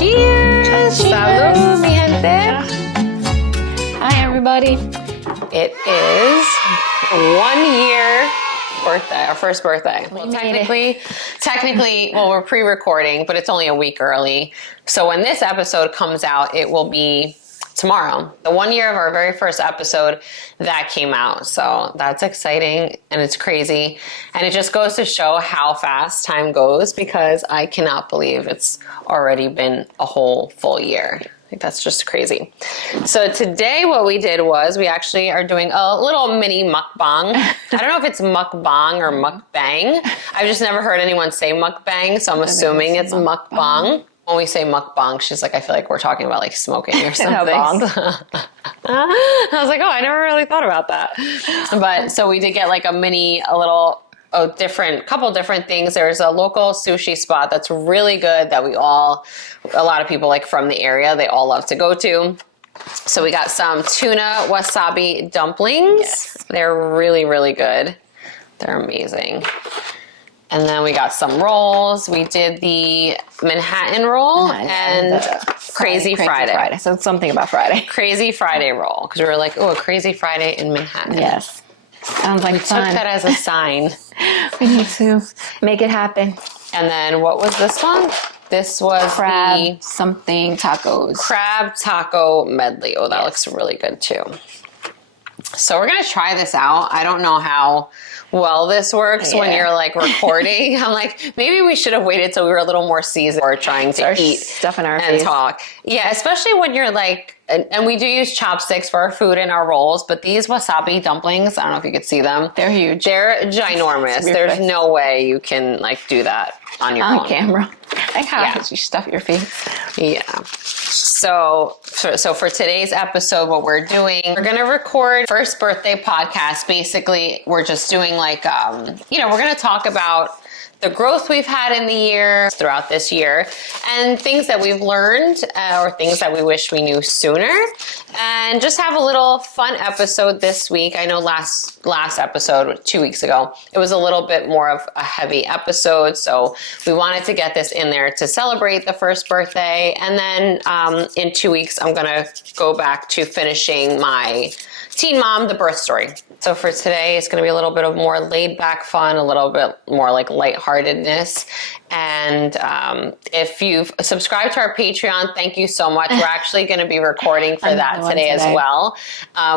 Cheers! Salud, mi gente. Hi, everybody. It is 1 year birthday, our first birthday. Well, technically, well, we're pre-recording, but it's only a week early. So when this episode comes out, it will be tomorrow. The 1 year of our very first episode that came out. So that's exciting and it's crazy. And it just goes to show how fast time goes because I cannot believe it's already been a whole full year. I think that's just crazy. So today what we did was we actually are doing a little mini mukbang. I don't know if it's mukbang or mukbang. I've just never heard anyone say mukbang, so I'm assuming it's mukbang. When we say mukbang, she's like, I feel like we're talking about like smoking or something. I was like, oh, I never really thought about that. But so we did get like couple different things. There's a local sushi spot that's really good that a lot of people like from the area, they all love to go to. So we got some tuna wasabi dumplings. Yes. They're really, really good. They're amazing. And then we got some rolls. We did the Manhattan roll and Crazy Friday. So it's something about Friday. Crazy Friday roll. Because we were like, oh, a Crazy Friday in Manhattan. Yes. Sounds like fun. We took that as a sign. We need to make it happen. And then what was this one? This was crab something tacos. Crab taco medley. Oh, that looks really good too. So we're going to try this out. I don't know how well this works when you're like recording. I'm like, maybe we should have waited till we were a little more seasoned or trying to eat stuff in our and face. Talk. Yeah, especially when you're like, and we do use chopsticks for our food and our rolls, but these wasabi dumplings, I don't know if you could see them. They're huge. They're ginormous. There's no way you can like do that on your own. Camera. Like how you stuff your face. Yeah. So for today's episode, what we're doing, we're going to record first birthday podcast. Basically, we're just doing like, we're going to talk about the growth we've had in the year throughout this year and things that we've learned or things that we wish we knew sooner and just have a little fun episode this week. I know last episode 2 weeks ago, it was a little bit more of a heavy episode. So we wanted to get this in there to celebrate the first birthday. And then in 2 weeks, I'm going to go back to finishing my Teen Mom, the birth story. So for today, it's going to be a little bit of more laid back fun, a little bit more like lightheartedness. And if you've subscribed to our Patreon, thank you so much. We're actually going to be recording for that today as well.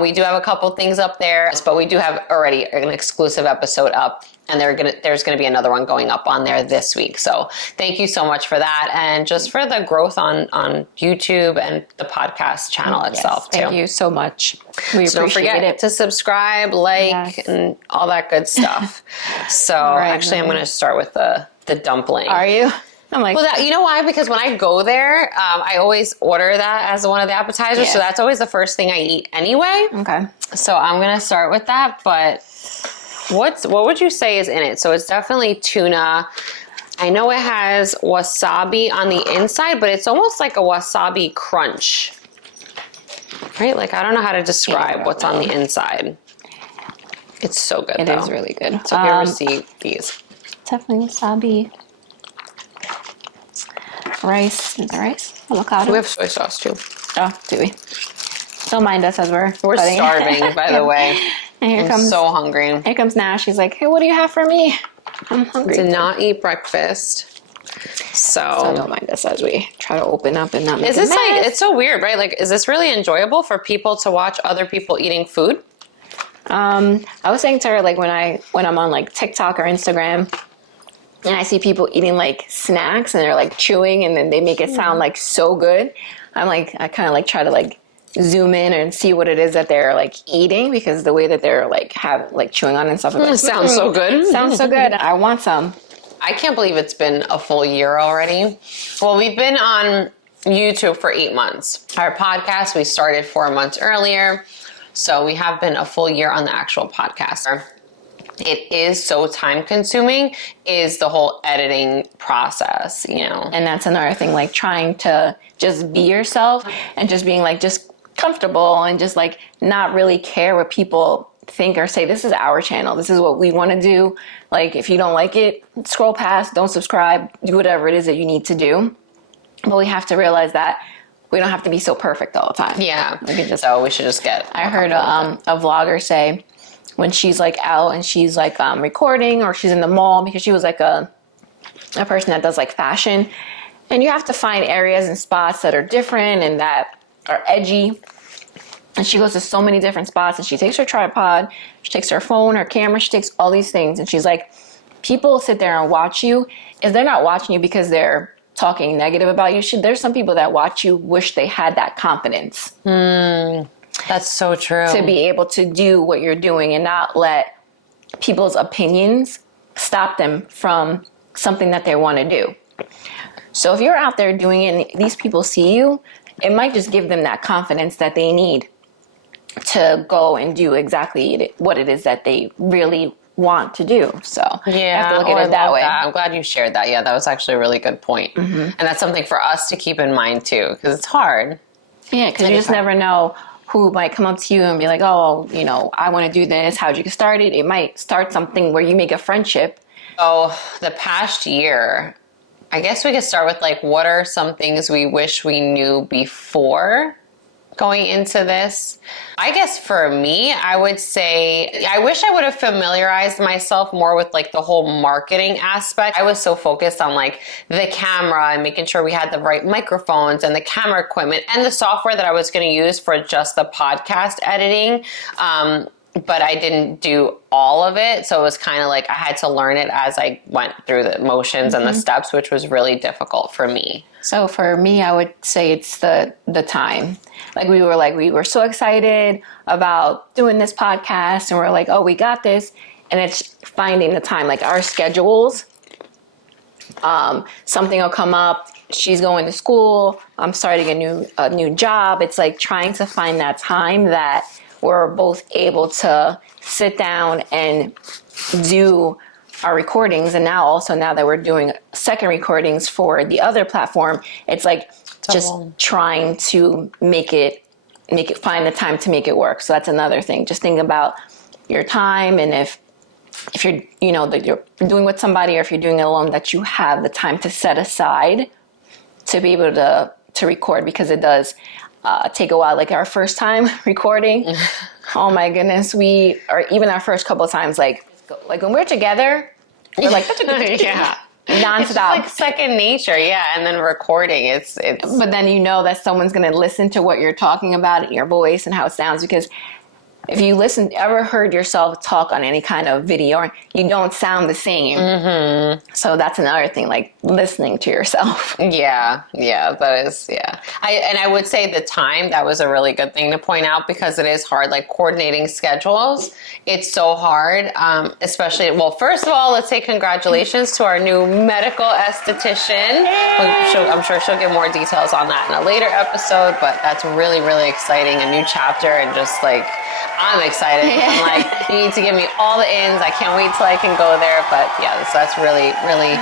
We do have a couple things up there, but we do have already an exclusive episode up. And there's going to be another one going up on there this week. So thank you so much for that. And just for the growth on YouTube and the podcast channel itself too. Thank you so much. We appreciate don't forget it. to subscribe, like, and all that good stuff. So actually I'm going to start with the dumpling. Are you? I'm like, well, you know why? Because when I go there, I always order that as one of the appetizers. Yeah. So that's always the first thing I eat anyway. Okay. So I'm going to start with that. But what would you say is in it? So it's definitely tuna. I know it has wasabi on the inside, but it's almost like a wasabi crunch. Right? Like, I don't know how to describe what's on the inside. It's so good, though. It is really good. So if you ever see these. Definitely wasabi. Rice. Is there rice? Avocado. We have soy sauce, too. Oh, do we? Don't mind us as we're starving, by the way. And I'm so hungry. Here comes Nash. She's like, hey, what do you have for me? I'm hungry. Did not eat breakfast. So don't mind us as we try to open up and not make a mess. Like, it's so weird, right? Like, is this really enjoyable for people to watch other people eating food? I was saying to her, like, when I'm on like TikTok or Instagram and I see people eating like snacks and they're like chewing and then they make it sound like so good. I'm like, I kind of like try to like zoom in and see what it is that they're like eating because the way that they're like chewing on and stuff. Like, sounds so good. Sounds so good. I want some. I can't believe it's been a full year already. Well, we've been on YouTube for 8 months. Our podcast, we started 4 months earlier. So we have been a full year on the actual podcast. It is so time consuming is the whole editing process, And that's another thing, like trying to just be yourself and just being like just comfortable and just like not really care what people think or say. This is our channel. This is what we want to do. Like, if you don't like it, scroll past, don't subscribe, do whatever it is that you need to do. But we have to realize that we don't have to be so perfect all the time. Yeah. We can just. So we should just get. I heard a vlogger say when she's like out and she's like recording, or she's in the mall, because she was like a person that does like fashion, and you have to find areas and spots that are different and that are edgy. And she goes to so many different spots, and she takes her tripod, she takes her phone, her camera, she takes all these things, and she's like, people sit there and watch you. If they're not watching you because they're talking negative about you, there's some people that watch you wish they had that confidence. That's so true. To be able to do what you're doing and not let people's opinions stop them from something that they want to do. So if you're out there doing it and these people see you, it might just give them that confidence that they need to go and do exactly what it is that they really want to do. So you have to look at it that way. I'm glad you shared that. Yeah, that was actually a really good point. And that's something for us to keep in mind too, because it's hard. Yeah, because you just never know who might come up to you and be like, oh, you know, I want to do this. How'd you get started? It might start something where you make a friendship. Oh, the past year, I guess we could start with like, what are some things we wish we knew before going into this? I guess for me, I would say I wish I would have familiarized myself more with like the whole marketing aspect. I was so focused on like the camera and making sure we had the right microphones and the camera equipment and the software that I was going to use for just the podcast editing. But I didn't do all of it. So it was kind of like I had to learn it as I went through the motions and the steps, which was really difficult for me. So for me, I would say it's the time. We were so excited about doing this podcast, and we're like, oh, we got this. And it's finding the time, like our schedules. Something will come up. She's going to school. I'm starting a new job. It's like trying to find that time that we're both able to sit down and do our recordings. And now that we're doing second recordings for the other platform, it's like just trying to make it find the time to make it work. So that's another thing. Just think about your time, and if you're, you know, that you're doing with somebody, or if you're doing it alone, that you have the time to set aside to be able to record, because it does take a while. Like our first time recording, oh my goodness, even our first couple of times, like when we're together, we're like, yeah, nonstop. It's just like second nature, yeah. And then recording, it's. But then you know that someone's going to listen to what you're talking about in your voice and how it sounds, because if you ever heard yourself talk on any kind of video, you don't sound the same. So that's another thing, like listening to yourself. Yeah, that is, yeah. I would say the time, that was a really good thing to point out, because it is hard, like coordinating schedules. It's so hard, especially, well, first of all, let's say congratulations to our new medical esthetician. I'm sure she'll give more details on that in a later episode, but that's really, really exciting, a new chapter, and just like, I'm excited. I'm like, you need to give me all the ins. I can't wait till I can go there. But yeah, so that's really, really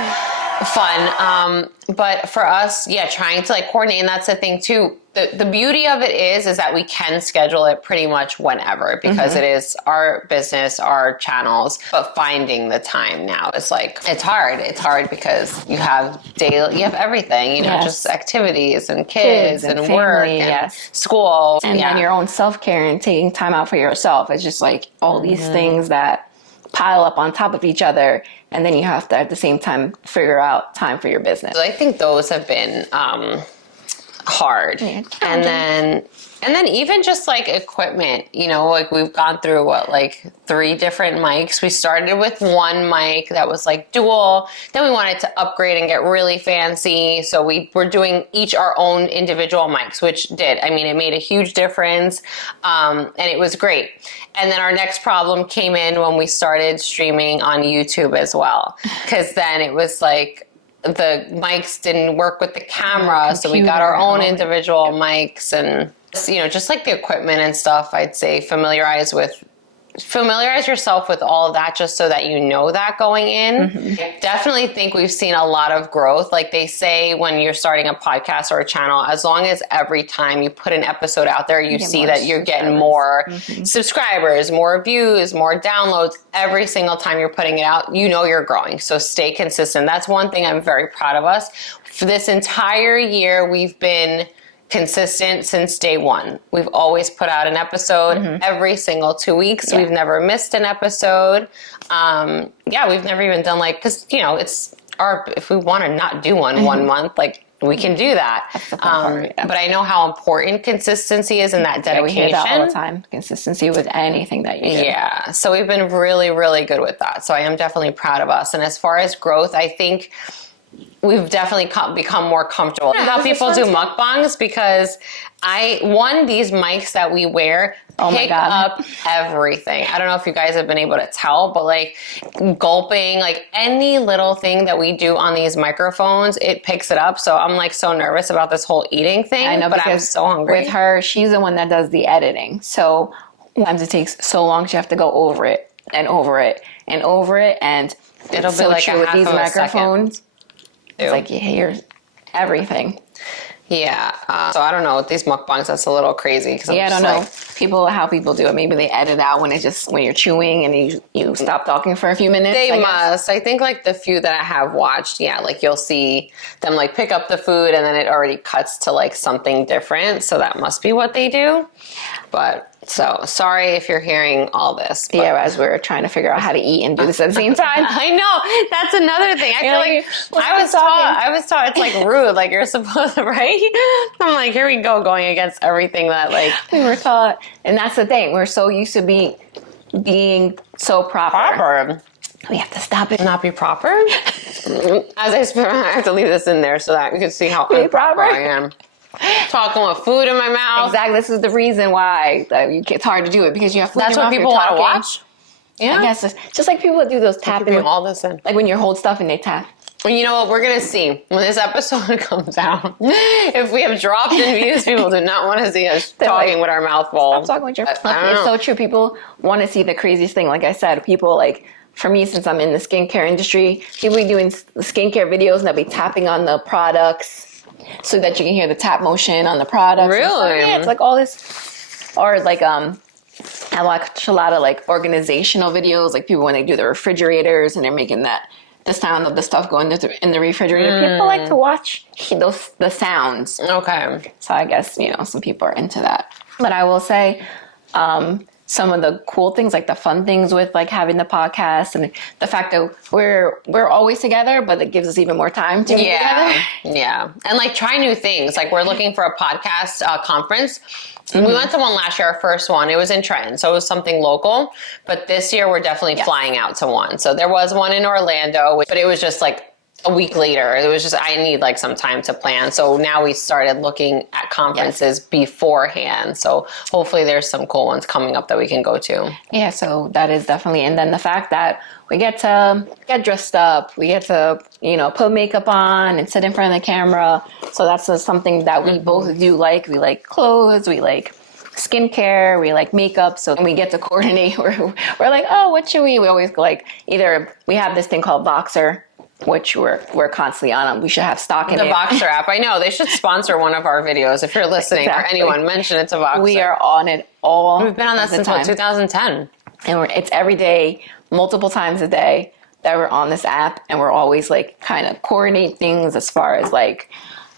fun. But for us, yeah, trying to like coordinate, and that's the thing too. The beauty of it is that we can schedule it pretty much whenever, because it is our business, our channels. But finding the time now is like, it's hard. It's hard because you have everything, you know, just activities and kids and family, work and school. And then your own self-care and taking time out for yourself. It's just like all these things that pile up on top of each other. And then you have to, at the same time, figure out time for your business. So I think those have been hard. Yeah, and then even just like equipment, you know, like we've gone through like 3 different mics. We started with one mic that was like dual. Then we wanted to upgrade and get really fancy. So we were doing each our own individual mics, which it made a huge difference. And it was great. And then our next problem came in when we started streaming on YouTube as well. Because then it was like, the mics didn't work with the camera, so we got our own individual mics, and you know, just like the equipment and stuff, I'd say familiarize with familiarize yourself with all of that just so that you know that going in. I definitely think we've seen a lot of growth. Like they say when you're starting a podcast or a channel, as long as every time you put an episode out there, you see that you're getting more subscribers, more views, more downloads every single time you're putting it out, you know you're growing. So stay consistent. That's one thing I'm very proud of us. For this entire year, we've been consistent since day one. We've always put out an episode every single 2 weeks. We've never missed an episode. We've never even done like, because it's if we want to not do one month, like we can do that. But I know how important consistency is in that dedication. We hear that all the time. Consistency with anything that you do. Yeah. So we've been really, really good with that. So I am definitely proud of us. And as far as growth, I think we've definitely become more comfortable. How people do mukbangs, because these mics that we wear pick up everything. I don't know if you guys have been able to tell, but like gulping, like any little thing that we do on these microphones, it picks it up. So I'm like so nervous about this whole eating thing. I know, but I'm so hungry. With her, she's the one that does the editing. So sometimes it takes so long, she have to go over it and over it and over it. And it'll be like with these microphones. It's like you hear everything. Yeah. So I don't know. With these mukbangs, that's a little crazy. I don't know. How people do it. Maybe they edit out when you're chewing and you stop talking for a few minutes. They must. I think like the few that I have watched, like you'll see them like pick up the food and then it already cuts to like something different. So that must be what they do. But so sorry if you're hearing all this. But. As we're trying to figure out how to eat and do this at the same time. I know. That's another thing. I feel like I was taught it's like rude. Like you're supposed to, right? I'm like, here we go, going against everything that like we were taught. And that's the thing. We're so used to being so proper. We have to stop it. Not be proper. As I have to leave this in there so that you can see how improper I am. Talking with food in my mouth. Exactly. This is the reason why it's hard to do it, because you have food in your mouth. That's what people want to watch. Yeah. I guess just like people do those tapping. All this in. Like when you hold stuff and they tap. And you know what? We're going to see when this episode comes out. If we have dropped in views, people do not want to see us talking with our mouth full. Stop talking with your mouth. It's so true. People want to see the craziest thing. Like I said, people like, for me, since I'm in the skincare industry, people be doing skincare videos and they'll be tapping on the products so that you can hear the tap motion on the products. Really? Yeah, it's like all this. Or like, I watch a lot of like organizational videos, like people when they do the refrigerators and they're making the sound of the stuff going in the refrigerator. People like to watch the sounds. Okay. So I guess, some people are into that. But I will say, some of the cool things, like the fun things with like having the podcast and the fact that we're always together, but it gives us even more time to be together. Yeah. And like try new things. Like we're looking for a podcast conference. We went to one last year, our first one. It was in Trenton, so it was something local. But this year we're definitely flying out to one. So there was one in Orlando, but it was just like a week later. It was just, I need like some time to plan. So now we started looking at conferences beforehand. So hopefully there's some cool ones coming up that we can go to. Yeah, so that is definitely, and then the fact that we get to get dressed up, we get to, put makeup on and sit in front of the camera. So that's something that we both do like. We like clothes, we like skincare, we like makeup. So we get to coordinate. We're like, oh, what should we always like, either we have this thing called Boxer, which we're constantly on. We should have stock in the it. Boxer app. I know they should sponsor one of our videos. If you're listening or anyone, mention it to Boxer. We are on it all. We've been on that since 2010, and it's every day, multiple times a day that we're on this app, and we're always like kind of coordinate things as far as like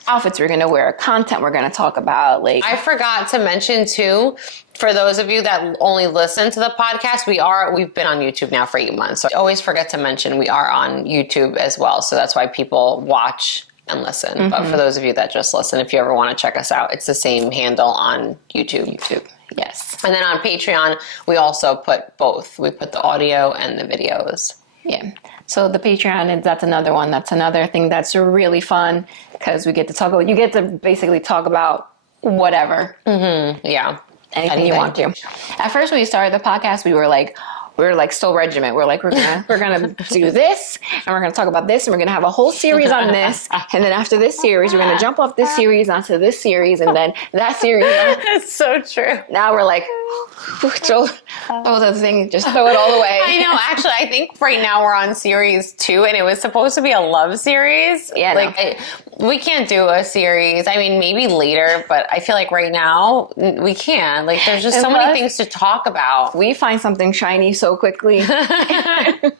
outfits we're going to wear, content we're going to talk about. Like I forgot to mention too, for those of you that only listen to the podcast, we've been on YouTube now for 8 months. So I always forget to mention we are on YouTube as well. So that's why people watch and listen. But for those of you that just listen, if you ever want to check us out, it's the same handle on YouTube. Yes. And then on Patreon, we also put both. We put the audio and the videos. Yeah. So the Patreon, that's another one. That's another thing that's really fun because you get to basically talk about whatever. Yeah. Anything you want to. At first, when we started the podcast, we were like, we're like so regiment. We're like, we're gonna do this, and we're gonna talk about this, and we're gonna have a whole series on this, and then after this series, we're gonna jump off this series onto this series, and then that series. It's so true. Now we're like, throw the thing, just throw it all away. I know. Actually, I think right now we're on series 2, and it was supposed to be a love series. Yeah, like we can't do a series. I mean, maybe later, but I feel like right now we can't. Like, there's just so many things to talk about. We find something shiny so quickly. And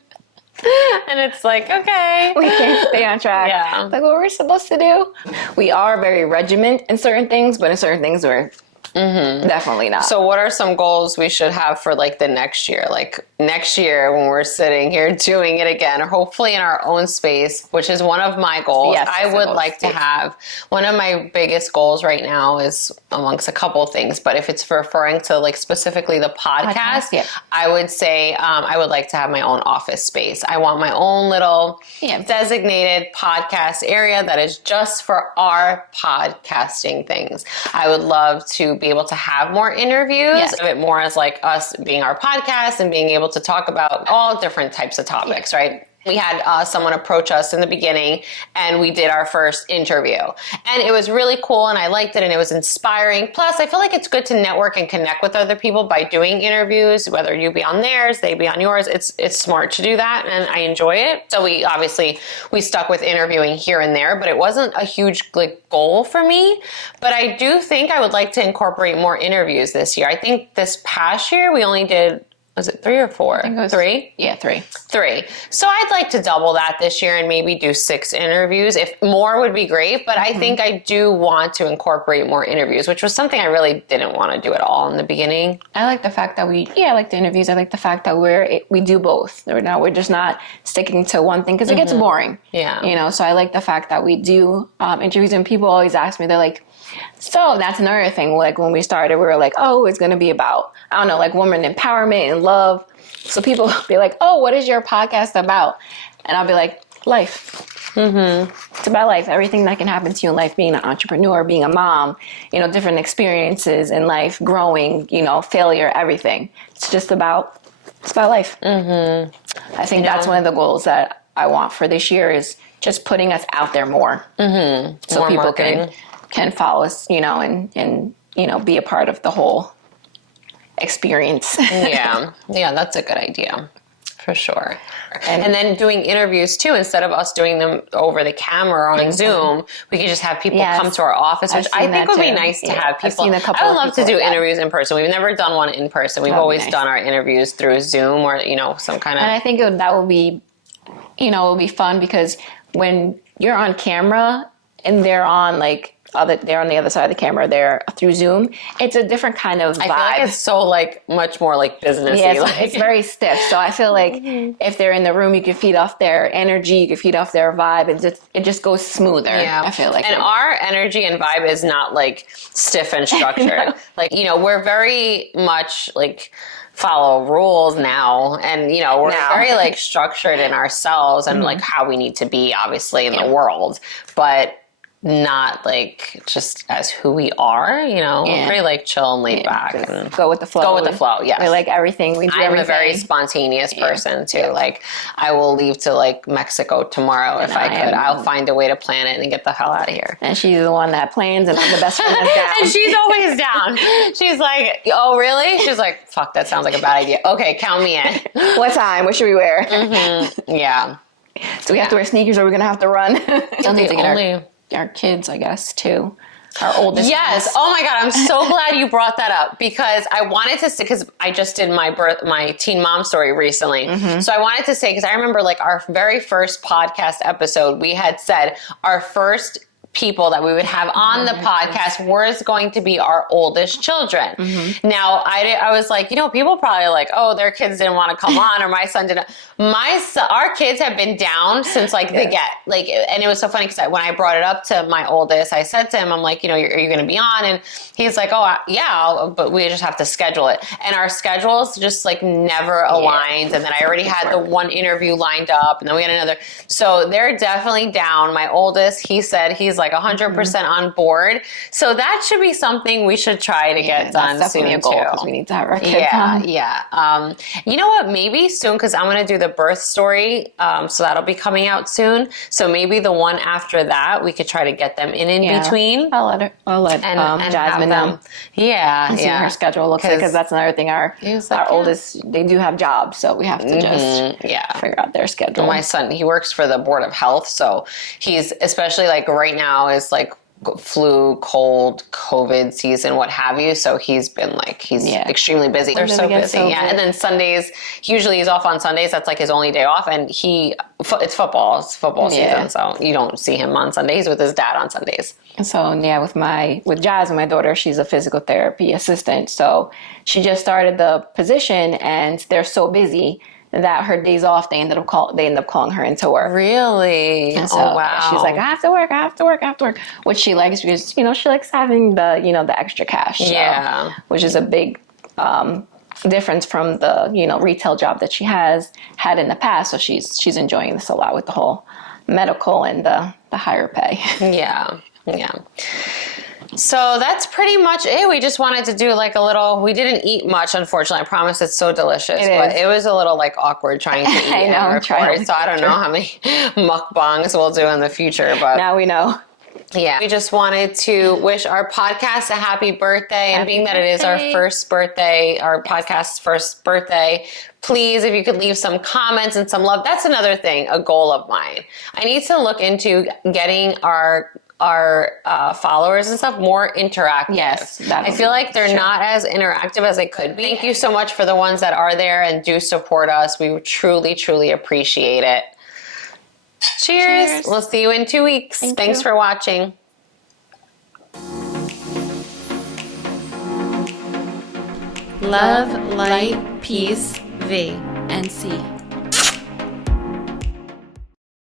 it's like, okay. We can't stay on track. Yeah. Like what we're supposed to do. We are very regiment in certain things, but in certain things we're definitely not. So what are some goals we should have for like the next year? Like next year when we're sitting here doing it again, or hopefully in our own space, which is one of my goals. Yes, I would like to have, one of my biggest goals right now is amongst a couple of things, but if it's referring to like specifically the podcast, I would say I would like to have my own office space. I want my own little designated podcast area that is just for our podcasting things. I would love to be able to have more interviews, a bit more as like us being our podcast and being able to talk about all different types of topics, right? We had someone approach us in the beginning and we did our first interview and it was really cool and I liked it and it was inspiring. Plus I feel like it's good to network and connect with other people by doing interviews, whether you be on theirs, they be on yours. It's smart to do that and I enjoy it. So we stuck with interviewing here and there, but it wasn't a huge like goal for me. But I do think I would like to incorporate more interviews this year. I think this past year we only did, was it 3 or 4? I think it was 3? Yeah, 3. 3. So I'd like to double that this year and maybe do 6 interviews. If more would be great, but I think I do want to incorporate more interviews, which was something I really didn't want to do at all in the beginning. I like the fact that I like the interviews. I like the fact that we do both. We're just not sticking to one thing because it gets boring. Yeah. You know, so I like the fact that we do interviews and people always ask me, they're like, so that's another thing. Like when we started, we were like, oh, it's going to be about, I don't know, like woman empowerment and love. So people be like, oh, what is your podcast about? And I'll be like, life. It's about life. Everything that can happen to you in life, being an entrepreneur, being a mom, you know, different experiences in life, growing, you know, failure, everything. It's about life. I think that's one of the goals that I want for this year is just putting us out there more. So More people marketing. can follow us, you know, and you know, be a part of the whole experience. Yeah, that's a good idea. For sure. And then doing interviews too, instead of us doing them over the camera or on Zoom, we could just have people come to our office, which I think would be nice to have people. I would love to do interviews in person. We've never done one in person. We've always done our interviews through Zoom or, you know, some kind of. And I think that would be, you know, it would be fun because when you're on camera and they're on like, they're on the other side of the camera, they're through Zoom, it's a different kind of vibe. I feel like it's so like much more like businessy. Yeah, it's very stiff. So I feel like if they're in the room, you can feed off their energy, you can feed off their vibe, and it just goes smoother. Yeah, I feel like. And our energy and vibe is not like stiff and structured. Like, you know, we're very much like follow rules now, and you know, we're very like structured in ourselves and like how we need to be, obviously, in the world, but not like just as who we are, you know. We're pretty like chill and laid back and go with the flow. Go with the flow. Yes. We're like everything. We do I'm everything. a very spontaneous person too. Like I will leave to like Mexico tomorrow if I could. I'll find a way to plan it and get the hell out of here. And she's the one that plans, and I'm the best friend that's down. And she's always down. She's like, oh really? She's like, fuck, that sounds like a bad idea. Okay, count me in. What time? What should we wear? Yeah. Do we have to wear sneakers, or are we gonna have to run? Still need to get Only our kids, I guess, too. Our oldest. Yes. ones. Oh my God. I'm so glad you brought that up because I wanted to say, because I just did my teen mom story recently. So I wanted to say, because I remember like our very first podcast episode, we had said our first people that we would have on the podcast was going to be our oldest children. Now, I was like, you know, people probably like, oh, their kids didn't want to come on, or my son didn't. Our kids have been down since like the get, like, and it was so funny because when I brought it up to my oldest, I said to him, I'm like, you know, are you going to be on? And he's like, oh yeah, but we just have to schedule it. And our schedules just like never aligned. And then I already had the one interview lined up, and then we had another. So they're definitely down. My oldest, he said, he's like 100% on board. So that should be something we should try to get done That's definitely soon a goal too. because we need to have our kids on. Yeah. You know what? Maybe soon, because I'm going to do the birth story. So that'll be coming out soon. So maybe the one after that, we could try to get them in between. I'll let And Jasmine have know. them. Yeah. See what her schedule looks like, because that's another thing. Our oldest, they do have jobs, so we have to just figure out their schedule. My son, he works for the Board of Health, so he's, especially like right now is like flu, cold, COVID season, what have you. So he's been like, he's extremely busy. They're so busy. And then Sundays, usually he's off on Sundays. That's like his only day off. And it's football season. So you don't see him on Sundays. With his dad on Sundays. So with Jasmine, my daughter, she's a physical therapy assistant. So she just started the position, and they're so busy that her days off, they end up calling her into work. Really? And so, oh, wow. She's like, I have to work, which she likes because, she likes having the extra cash. So, which is a big difference from the, retail job that she had in the past. So she's enjoying this a lot with the whole medical and the higher pay. Yeah. So that's pretty much it. We just wanted to do like a little, we didn't eat much, unfortunately. I promise it's so delicious, but it was a little like awkward trying to eat and record. So I don't know how many mukbangs we'll do in the future, but now we know. Yeah. We just wanted to wish our podcast a happy birthday. And being that it is our first birthday, our podcast's first birthday, please, if you could leave some comments and some love. That's another thing, a goal of mine. I need to look into getting our followers and stuff more interactive. Yes. I feel like they're not as interactive as they could be. Thank you so much for the ones that are there and do support us. We truly, truly appreciate it. Cheers. We'll see you in 2 weeks. Thanks for watching. Love, light, peace, V, and C.